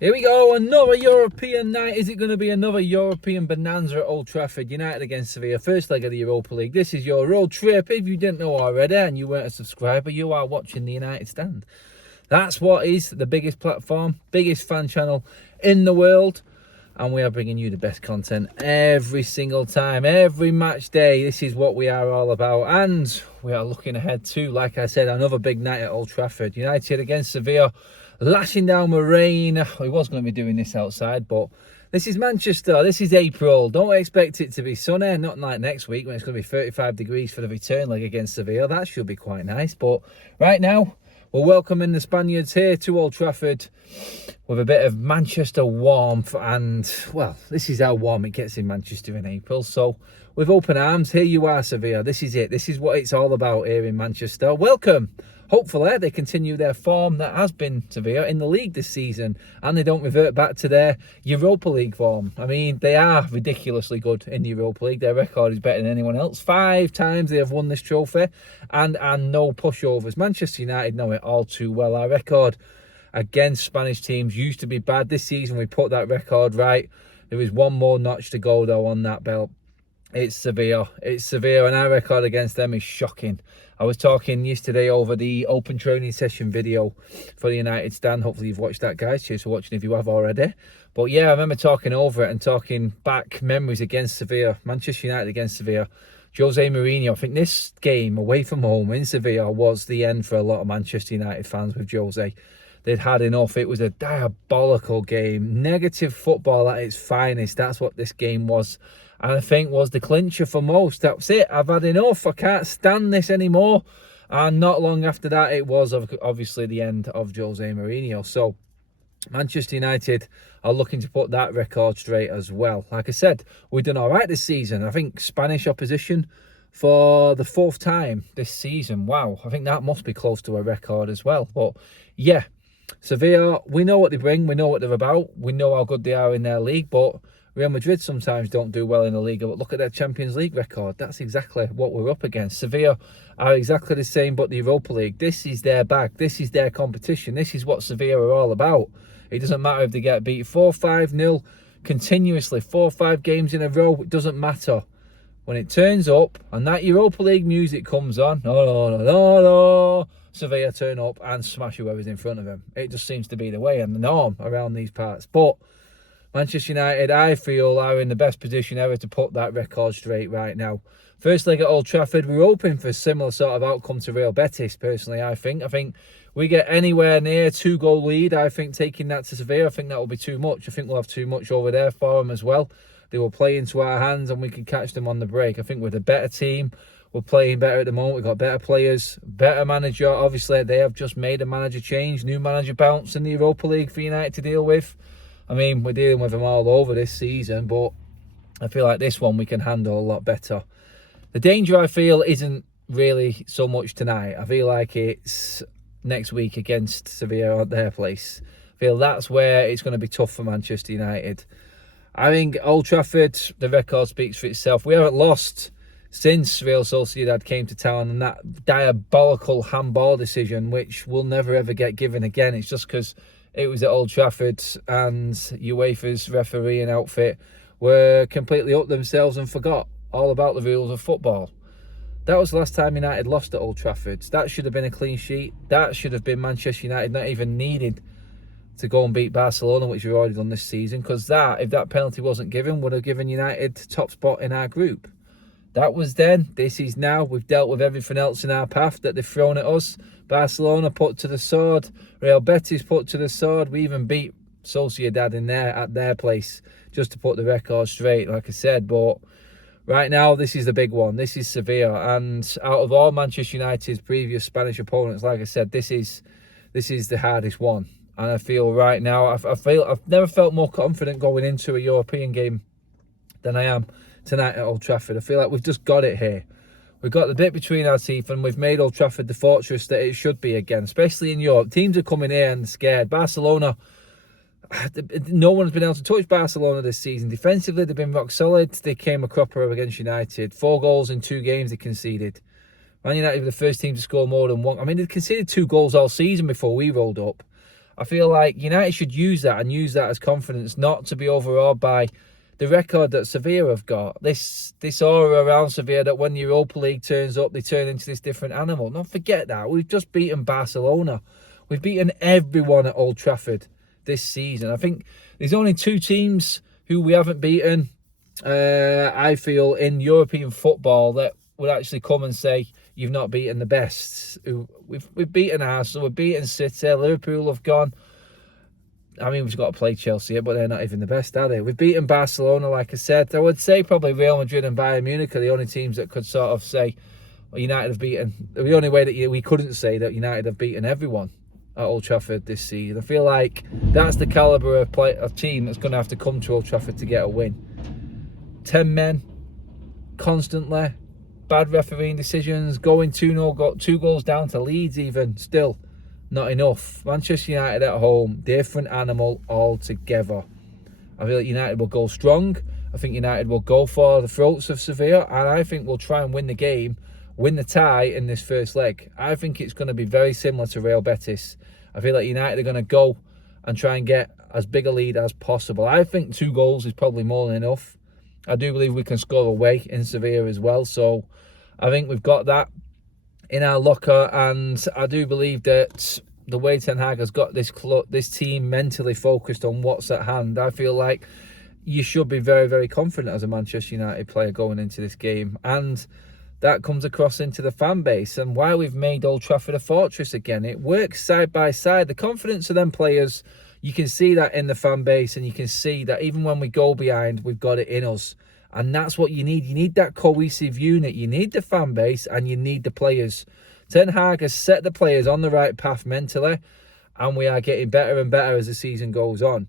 Here we go, another European night. Is it going to be another European bonanza at Old Trafford? United against Sevilla, first leg of the Europa League. This is your road trip. If you didn't know already and you weren't a subscriber, you are watching the United Stand. That's what is the biggest platform, biggest fan channel in the world. And we are bringing you the best content every single time, every match day. This is what we are all about. And we are looking ahead to, like I said, another big night at Old Trafford. United against Sevilla, lashing down the rain. We was going to be doing this outside, but this is Manchester. This is April. Don't expect it to be sunny. Not like next week when it's going to be 35 degrees for the return leg against Sevilla. That should be quite nice. But right now, we're welcoming the Spaniards here to Old Trafford with a bit of Manchester warmth. And, well, this is how warm it gets in Manchester in April. So, with open arms, here you are, Sevilla. This is it. This is what it's all about here in Manchester. Welcome. Hopefully, they continue their form that has been Sevilla in the league this season, and they don't revert back to their Europa League form. I mean, they are ridiculously good in the Europa League. Their record is better than anyone else. 5 times they have won this trophy, and no pushovers. Manchester United know it all too well. Our record against Spanish teams used to be bad. This season, we put that record right. There is one more notch to go, though, on that belt. It's Sevilla. It's Sevilla, and our record against them is shocking. I was talking yesterday over the open training session video for the United Stand. Hopefully you've watched that, guys. Cheers for watching if you have already. But yeah, I remember talking over it and talking back memories against Sevilla. Manchester United against Sevilla. Jose Mourinho. I think this game away from home in Sevilla was the end for a lot of Manchester United fans with Jose. They'd had enough. It was a diabolical game. Negative football at its finest. That's what this game was. And I think was the clincher for most. That's it. I've had enough. I can't stand this anymore. And not long after that, it was obviously the end of Jose Mourinho. So Manchester United are looking to put that record straight as well. Like I said, we've done all right this season. I think Spanish opposition for the 4th time this season. Wow. I think that must be close to a record as well. But yeah, Sevilla, we know what they bring. We know what they're about. We know how good they are in their league. But Real Madrid sometimes don't do well in the Liga, but look at their Champions League record. That's exactly what we're up against. Sevilla are exactly the same, but the Europa League, this is their bag. This is their competition. This is what Sevilla are all about. It doesn't matter if they get beat 4-5-0 continuously, 4-5 games in a row. It doesn't matter. When it turns up and that Europa League music comes on, no, Sevilla turn up and smash whoever's in front of them. It just seems to be the way and the norm around these parts. But Manchester United, I feel, are in the best position ever to put that record straight right now. First leg at Old Trafford, we're hoping for a similar sort of outcome to Real Betis, personally, I think. I think we get anywhere near 2-goal lead. I think taking that to Sevilla, I think that will be too much. I think we'll have too much over there for them as well. They will play into our hands and we can catch them on the break. I think we're the better team. We're playing better at the moment. We've got better players, better manager. Obviously, they have just made a manager change. New manager bounce in the Europa League for United to deal with. I mean, we're dealing with them all over this season, but I feel like this one we can handle a lot better. The danger, I feel, isn't really so much tonight. I feel like it's next week against Sevilla at their place. I feel that's where it's going to be tough for Manchester United. I think Old Trafford, the record speaks for itself. We haven't lost since Real Sociedad came to town and that diabolical handball decision, which will never ever get given again. It's just because it was at Old Trafford and UEFA's referee and outfit were completely up themselves and forgot all about the rules of football. That was the last time United lost at Old Trafford. That should have been a clean sheet. That should have been Manchester United not even needed to go and beat Barcelona, which we've already done this season, because that, if that penalty wasn't given, would have given United top spot in our group. That was then. This is now. We've dealt with everything else in our path that they've thrown at us. Barcelona put to the sword. Real Betis put to the sword. We even beat Sociedad in there at their place just to put the record straight, like I said. But right now, this is the big one. This is Sevilla. And out of all Manchester United's previous Spanish opponents, like I said, this is the hardest one. And I feel right now, I've never felt more confident going into a European game than I am tonight at Old Trafford. I feel like we've just got it here. We've got the bit between our teeth and we've made Old Trafford the fortress that it should be again, especially in Europe. Teams are coming here and scared. Barcelona, no one's been able to touch Barcelona this season. Defensively, they've been rock solid. They came a cropper against United. 4 goals in 2 games they conceded. Man United were the first team to score more than one. I mean, they conceded 2 goals all season before we rolled up. I feel like United should use that and use that as confidence, not to be overawed by the record that Sevilla have got. This aura around Sevilla that when the Europa League turns up, they turn into this different animal. Don't forget that. We've just beaten Barcelona. We've beaten everyone at Old Trafford this season. I think there's only 2 teams who we haven't beaten, I feel, in European football that would actually come and say, you've not beaten the best. We've beaten Arsenal, we've beaten City, Liverpool have gone. I mean, we've got to play Chelsea, but they're not even the best, are they? We've beaten Barcelona, like I said. I would say probably Real Madrid and Bayern Munich are the only teams that could sort of say, well, United have beaten. The only way that we couldn't say that United have beaten everyone at Old Trafford this season. I feel like that's the calibre of team that's going to have to come to Old Trafford to get a win. 10 men, constantly, bad refereeing decisions, going 2-0, got 2 goals down to Leeds even, still not enough. Manchester United at home, different animal altogether. I feel like United will go strong. I think United will go for the throats of Sevilla, and I think we'll try and win the game, win the tie in this first leg. I think it's going to be very similar to Real Betis. I feel like United are going to go and try and get as big a lead as possible. I think 2 goals is probably more than enough. I do believe we can score away in Sevilla as well, so I think we've got that in our locker, and I do believe that the way Ten Hag has got this team mentally focused on what's at hand, I feel like you should be very, very confident as a Manchester United player going into this game, and that comes across into the fan base and why we've made Old Trafford a fortress again. It works side by side. The confidence of them players, you can see that in the fan base, and you can see that even when we go behind, we've got it in us. And that's what you need. You need that cohesive unit. You need the fan base and you need the players. Ten Hag has set the players on the right path mentally, and we are getting better and better as the season goes on.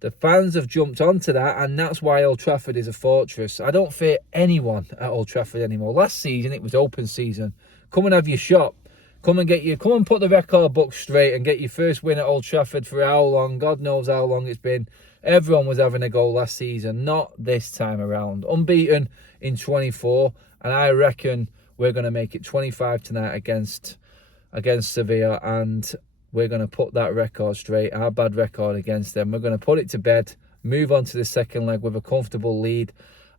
The fans have jumped onto that, and that's why Old Trafford is a fortress. I don't fear anyone at Old Trafford anymore. Last season, it was open season. Come and have your shot. Come and put the record book straight and get your first win at Old Trafford for how long? God knows how long it's been. Everyone was having a goal last season, not this time around. Unbeaten in 24, and I reckon we're going to make it 25 tonight against Sevilla, and we're going to put that record straight, our bad record against them. We're going to put it to bed, move on to the second leg with a comfortable lead.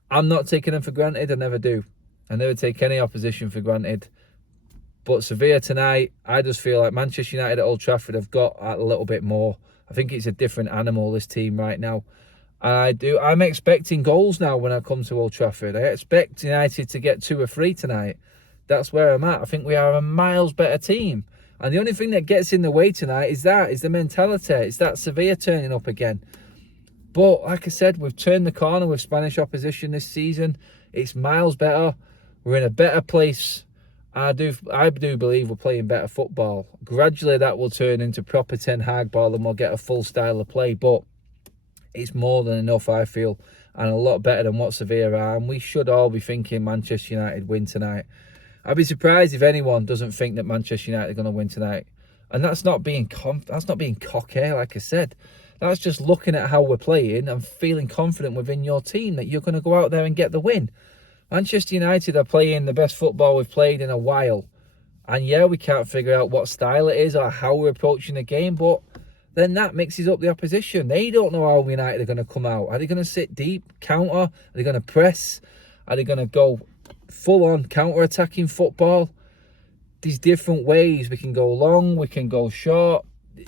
I'm not taking them for granted, I never do. I never take any opposition for granted. But Sevilla tonight, I just feel like Manchester United at Old Trafford have got a little bit more. I think it's a different animal, this team right now. And I'm expecting goals now when I come to Old Trafford. I expect United to get 2 or 3 tonight. That's where I'm at. I think we are a miles better team. And the only thing that gets in the way tonight is the mentality. It's that Sevilla turning up again. But like I said, we've turned the corner with Spanish opposition this season. It's miles better. We're in a better place. I do believe we're playing better football. Gradually that will turn into proper Ten Hag ball and we'll get a full style of play. But it's more than enough, I feel, and a lot better than what Sevilla are. And we should all be thinking Manchester United win tonight. I'd be surprised if anyone doesn't think that Manchester United are going to win tonight. And that's not being cocky, like I said. That's just looking at how we're playing and feeling confident within your team that you're going to go out there and get the win. Manchester United are playing the best football we've played in a while. And yeah, we can't figure out what style it is or how we're approaching the game, but then that mixes up the opposition. They don't know how United are going to come out. Are they going to sit deep, counter? Are they going to press? Are they going to go full-on counter-attacking football? There's different ways. We can go long, we can go short.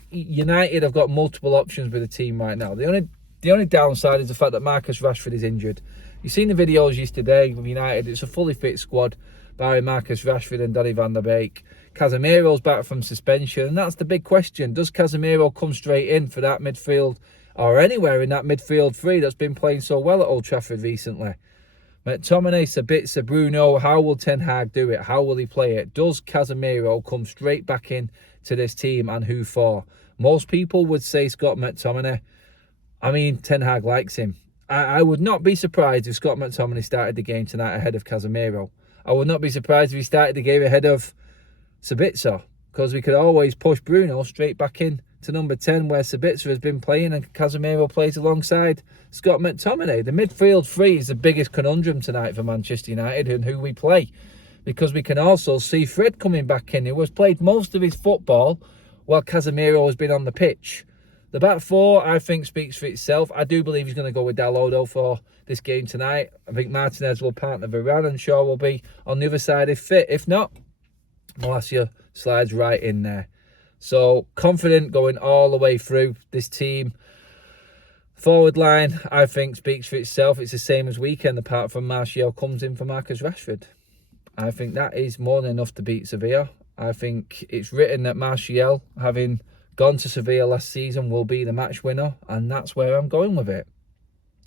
United have got multiple options with the team right now. The only downside is the fact that Marcus Rashford is injured. You've seen the videos yesterday with United. It's a fully fit squad by Marcus Rashford and Donny van der Beek. Casemiro's back from suspension, and that's the big question. Does Casemiro come straight in for that midfield or anywhere in that midfield three that's been playing so well at Old Trafford recently? McTominay, Sabitzer, Bruno, how will Ten Hag do it? How will he play it? Does Casemiro come straight back in to this team, and who for? Most people would say Scott McTominay. I mean, Ten Hag likes him. I would not be surprised if Scott McTominay started the game tonight ahead of Casemiro. I would not be surprised if he started the game ahead of Sabitzer, because we could always push Bruno straight back in to number 10 where Sabitzer has been playing and Casemiro plays alongside Scott McTominay. The midfield three is the biggest conundrum tonight for Manchester United and who we play, because we can also see Fred coming back in, who has played most of his football while Casemiro has been on the pitch. The back four, I think, speaks for itself. I do believe he's going to go with Dalotto for this game tonight. I think Martinez will partner Varane and Shaw will be on the other side if fit. If not, Malacia slides right in there. So, confident going all the way through this team. Forward line, I think, speaks for itself. It's the same as weekend, apart from Martial comes in for Marcus Rashford. I think that is more than enough to beat Sevilla. I think it's written that Martial, having gone to Sevilla last season, will be the match winner, and that's where I'm going with it.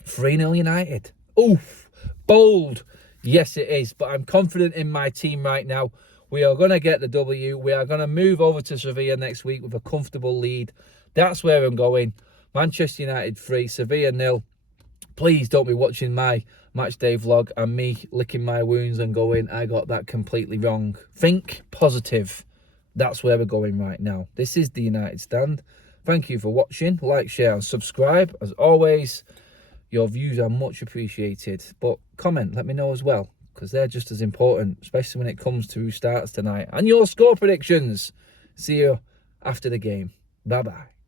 3-0 United. Oof, bold. Yes, it is, but I'm confident in my team right now. We are going to get the W. We are going to move over to Sevilla next week with a comfortable lead. That's where I'm going. Manchester United 3, Sevilla 0. Please don't be watching my match day vlog and me licking my wounds and going, I got that completely wrong. Think positive. That's where we're going right now. This is the United Stand. Thank you for watching. Like, share and subscribe. As always, your views are much appreciated. But comment, let me know as well, because they're just as important, especially when it comes to who starts tonight. And your score predictions. See you after the game. Bye-bye.